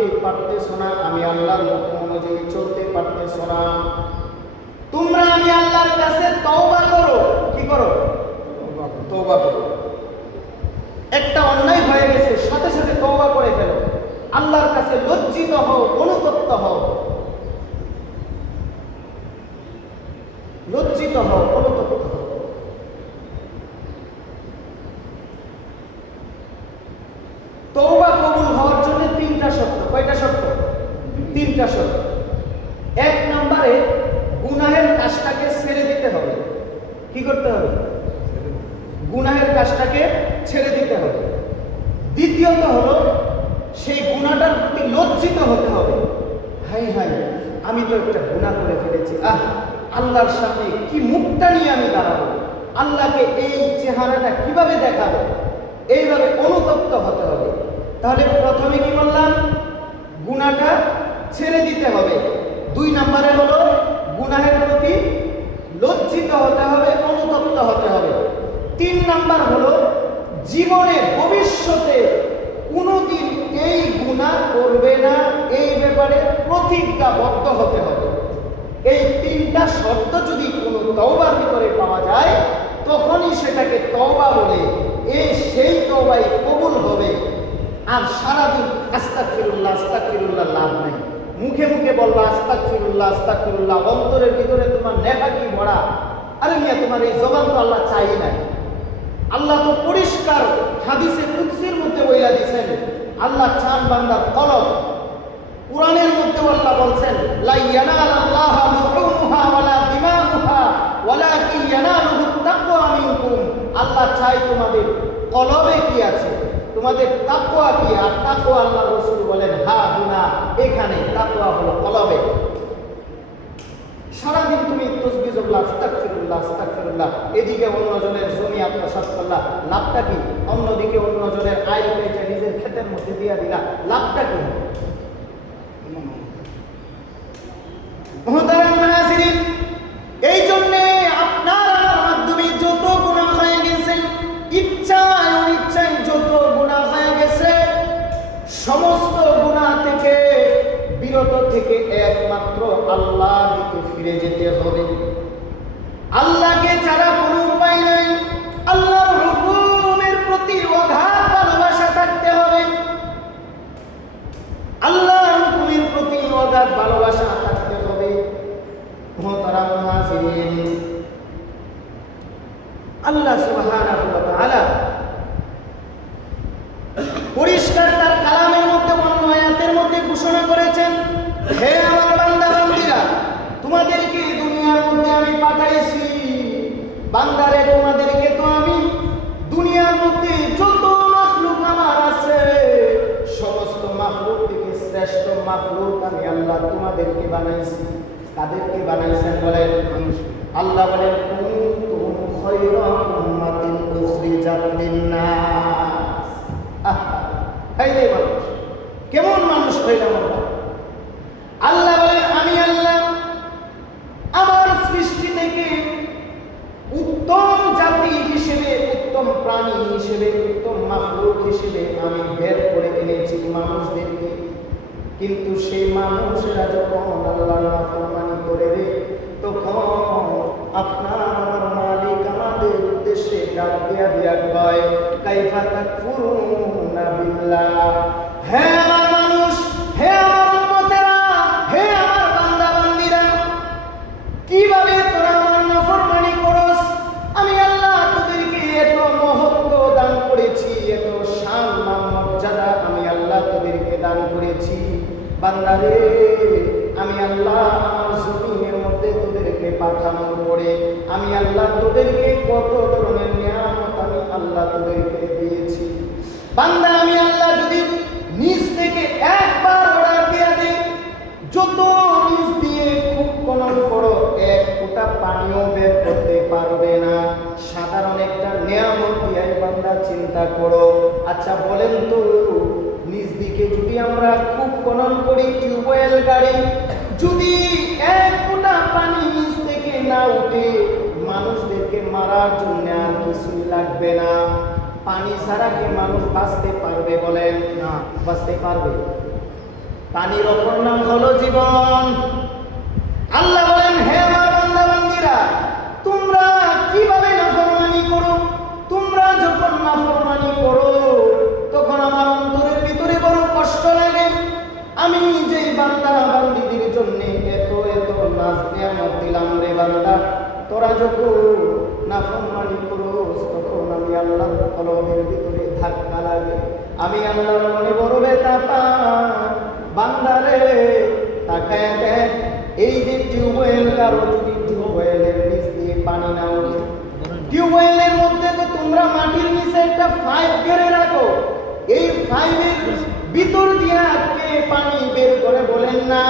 মানতে পারতেছো না, আমি আল্লাহর হুকুম অনুযায়ী চলতে পারতেছো না, তোমরা আমি আল্লাহর কাছে তওবা করো। কি করো? তওবা করো। একটা অন্যায় হয়ে গেছে, সাথে সাথে তওবা করে ফেলো। আল্লাহর কাছে লজ্জিত হও, অনুতপ্ত হও, লজ্জিত হও, অনুতপ্ত হও। তওবা কবুল হওয়ার জন্য তিনটা শর্ত। কয়টা শর্ত? তিনটা শর্ত। এক নম্বরে গুনাহের কাজটাকে ছেড়ে দিতে হবে। কি করতে হবে? গুনাহের কাজটাকে ছেড়ে দিতে হবে। দ্বিতীয়ত হলো সেই গুনাহটার প্রতি লজ্জিত হতে হবে। হাই হাই, আমি তো একটা গুনাহ করে ফেলেছি, আল্লাহর সামনে কি মুখটা নিয়ে আমি দাঁড়াবো, আল্লাহকে এই চেহারাটা কিভাবে দেখাবো, এইভাবে অনুতপ্ত হতে হবে। তাহলে প্রথমে কি বললাম? গুনাহটা ছেড়ে দিতে হবে। 2 নম্বরে হলো গুনাহের প্রতি লজ্জিত হতে হবে, অনুতপ্ত হতে হবে। 3 নাম্বার হলো জীবনে ভবিষ্যতে কোনোদিন এই গুনাহ করবে না, এই ব্যাপারে প্রতিজ্ঞাবদ্ধ হতে হবে। এই 3টা শর্ত যদি কোনো তওবার ভিতরে পাওয়া যায়, তখনই সেটাকে তওবা বলে। সেই তওবাই কবুল হবে। আর সারাদিন আস্তাগফিরুল্লাহ আস্তাগফিরুল্লাহ লাভ নেই। মুখে মুখে বলবা আস্তাগফিরুল্লাহ আস্তাগফিরুল্লাহ, অন্তরের ভিতরে তোমার নেফাকি ভরা। আরে মিয়া, তোমার এই জবান তো আল্লাহ চাই নাই। আল্লাহ তো পরিষ্কার হাদিসে কুদসির মধ্যে বইলা দিয়েছেন, আল্লাহ চান বান্দার কলব। কুরআনের মধ্যে আল্লাহ বলছেন, লা ইয়ানালাল্লাহু লুহুমুহা ওয়ালা দিমাউহা ওয়ালাকিন ইয়ানালুহুত তাকওয়া মিনকুম। আল্লাহ চাই তোমাদের কলবে কি আছে, তোমাদের তাকওয়া কি। আর তাকওয়া আল্লাহ রাসূল বলেন হা হুনা, এখানে তাকওয়া হলো কলবে। সারাদিন তুমি তসবিহ জপলা আস্তাগফিরুল্লাহ আস্তাগফিরুল্লাহ, এদিকে অন্যজনের জমি আত্মসাৎ করলা, লাভটা কি? অন্যদিকে অন্যজনের আয় পেয়েছে, নিজের ক্ষেতের মধ্যে দিয়া দিলা, লাভটা কি? মুহতারাম মুহাজিরিন, এই জন্য আপনার আমার মাধ্যমে যত গুনাহ হয়ে গেছে, ইচ্ছায় অনিচ্ছায় যত গুনাহ হয়ে গেছে, সমস্ত গুনাহ থেকে বিরত থেকে একমাত্র আল্লাহর দিকে ফিরে যেতে হবে। আল্লাহকে ছাড়া কোনো উপায় নাই। আল্লাহর হুকুমের প্রতি অগাধ ভালোবাসা থাকতে হবে। আল্লাহর হুকুমের প্রতি অগাধ ভালোবাসা থাকতে হবে। মুহতারাম মুহাজিরিন, আল্লাহ সুবহানাহু ওয়া তাআলা পরিষ্কার তার কালামের মধ্যে অন্য আয়াতের মধ্যে ঘোষণা করেছেন, হে আমার বান্দা বান্দীরা, তোমাদেরকে দুনিয়ার মধ্যে আমি পাঠাইছি। বান্দারে, তোমাদেরকে তো আমি দুনিয়ার মধ্যে যত মাখলুক আমার আছে, সমস্ত মাখলুক থেকে শ্রেষ্ঠ মাখলুক আমি আল্লাহ তোমাদেরকে বানাইছি। কাদেরকে বানাইছেন বলেন? আল্লাহ বলেন, কুনতুম খায়রা উম্মাতিন উখরিজাত লিন-নাস। হাইরে মানুষ, কেমন মানুষ হইলাম আমরা। আল্লাহ বলেন, আমি আল্লাহ আমার সৃষ্টি থেকে উত্তম জাতি হিসেবে, উত্তম প্রাণী হিসেবে, উত্তম মাখলুক হিসেবে আমি বের করে এনেছি মানুষদেরকে। কিন্তু সেই মানুষেরা যখন আল্লাহর নাফরমানি করে রে, তখন আপনার আমার মালিক আমাদের উদ্দেশ্যে ডাক দিয়া দিয়া কয়, কাইফা তাকফুরুনা বিল্লাহ। হে আমার মানুষ, হে আমার উম্মতেরা, হে আমার বান্দা বান্দীরা, কিভাবে তোরা আমার নাফরমানি করস? আমি আল্লাহ তোদেরকে এত মহত্ব দান করেছি, এত সম্মান মর্যাদা আমি আল্লাহ তোদেরকে দান করেছি। বান্দারে, আমি আল্লাহ আমার জমিনের মধ্যে তোদেরকে পাঠানোর পরে আমি আল্লাহ তোদেরকে কত ধরনের নিয়ামত আমি আল্লাহ তোদেরকে দিয়েছি। বান্দা, আমি আল্লাহ যদি নিজ থেকে একবার অর্ডার দিয়ে দেই, যত নিজ দিয়ে খুব খনন করো, এক ফোঁটা পানিও বের করতে পারবে না। সাধারণ একটা নিয়ামত দিয়ে বান্দা চিন্তা করো। আচ্ছা বলেন তো, নিজ দিকে যদি আমরা খুব খনন করি, টিউবওয়েল গাড়ি, যদি এক ফোঁটা পানি নিচ থেকে না উঠে, মানুষদেরকে মারার জন্য আর কিছুই লাগবে না। পানি ছাড়া কি মানুষ বাঁচতে পারবে? বলেন না, বাঁচতে পারবে? পানির অপর নাম হলো জীবন। আল্লাহ বলেন, হে আমার বান্দা বান্দীরা, তোমরা কিভাবে নাফরমানি করো? তোমরা যখন নাফরমানি করো তখন আমার অন্তরের ভিতরে বড় কষ্ট লাগে। আমি যে বান্দা বান্দীদের জন্য এত এত নাজ নিয়ামত দিলাম রে বান্দা, তোরা যখন নাফরমানি করোস তখন আমি আল্লাহর কলবের ভিতরে ধাক্কা লাগে, আমি আল্লাহর মনে বড় ব্যথা পাই। বান্দারে তাকায় দেখ, এই যে টিউবওয়েল, কারো যদি টিউবওয়েলের নিচ দিয়ে পানি না ওঠে, টিউবওয়েলের মধ্যে তো তোমরা মাটির নিচে একটা পাইপ গেড়ে রাখো, এই পাইপের ভিতর দিয়ে কে পানি বের করে বলেন না?